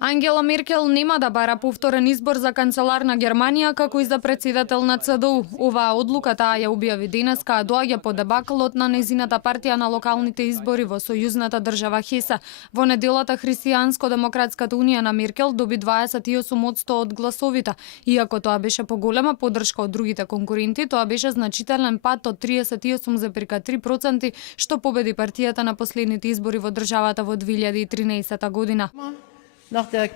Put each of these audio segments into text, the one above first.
Ангела Меркел нема да бара повторен избор за канцелар на Германија како и за председател на ЦДУ. Оваа одлука таа ја објави денеска, а доаѓа по дебаклот на незината партија на локалните избори во сојузната држава Хеса. Во неделата Христијанско-демократската унија на Меркел доби 28% од гласовите. Иако тоа беше поголема поддршка од другите конкуренти, тоа беше значителен пат од 38,3%, што победи партијата на последните избори во државата во 2013 година.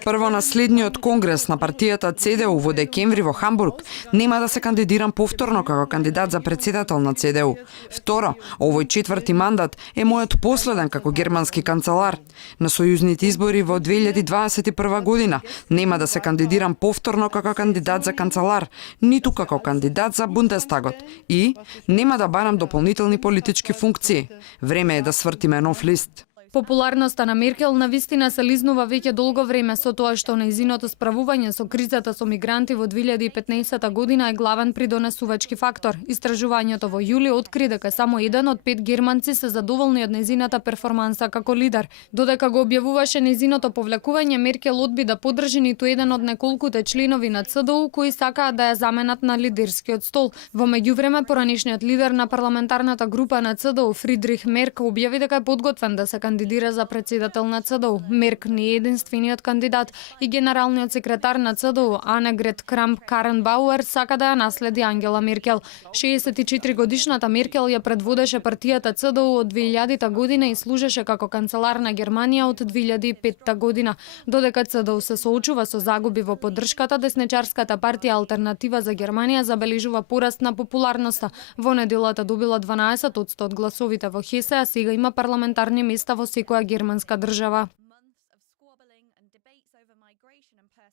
Прво, наследниот конгрес на партијата ЦДУ во декември во Хамбург нема да се кандидирам повторно како кандидат за председател на ЦДУ. Второ, овој четврти мандат е мојот последен како германски канцелар. На сојузните избори во 2021 година нема да се кандидирам повторно како кандидат за канцелар, ниту како кандидат за Бундестагот и нема да барам дополнителни политички функции. Време е да свртиме нов лист. Популарноста на Меркел навистина се лизнува веќе долго време со тоа што нејзиното справување со кризата со мигранти во 2015 година е главен придонесувачки фактор. Истражувањето во јули откри дека само 1 од 5 германци се задоволни од нејзината перформанса како лидер. Додека го објавуваше нејзиното повлекување, Меркел одби да поддржи ниту еден од неколкуте членови на ЦДУ кои сакаат да ја заменат на лидерскиот стол. Во меѓувреме, поранишниот лидер на парламентарната група на ЦДУ, Фридрих Мерк, објави дека е подготвен да се кандидира за председател на ЦДУ. Мерк не е единствениот кандидат и генералниот секретар на ЦДУ, Анегрет Крамп-Каренбауер, сака да ја наследи Ангела Меркел. 64 годишната Меркел ја предводеше партијата ЦДУ од 2000 година и служеше како канцелар на Германија од 2005 година. Додека ЦДУ се соочува со загуби во поддршката, десничарската партија Алтернатива за Германија забележува пораст на популарноста. Во неделата добила 12% од гласовите во Хесе, а сега има парламентарни места во секоја германска држава.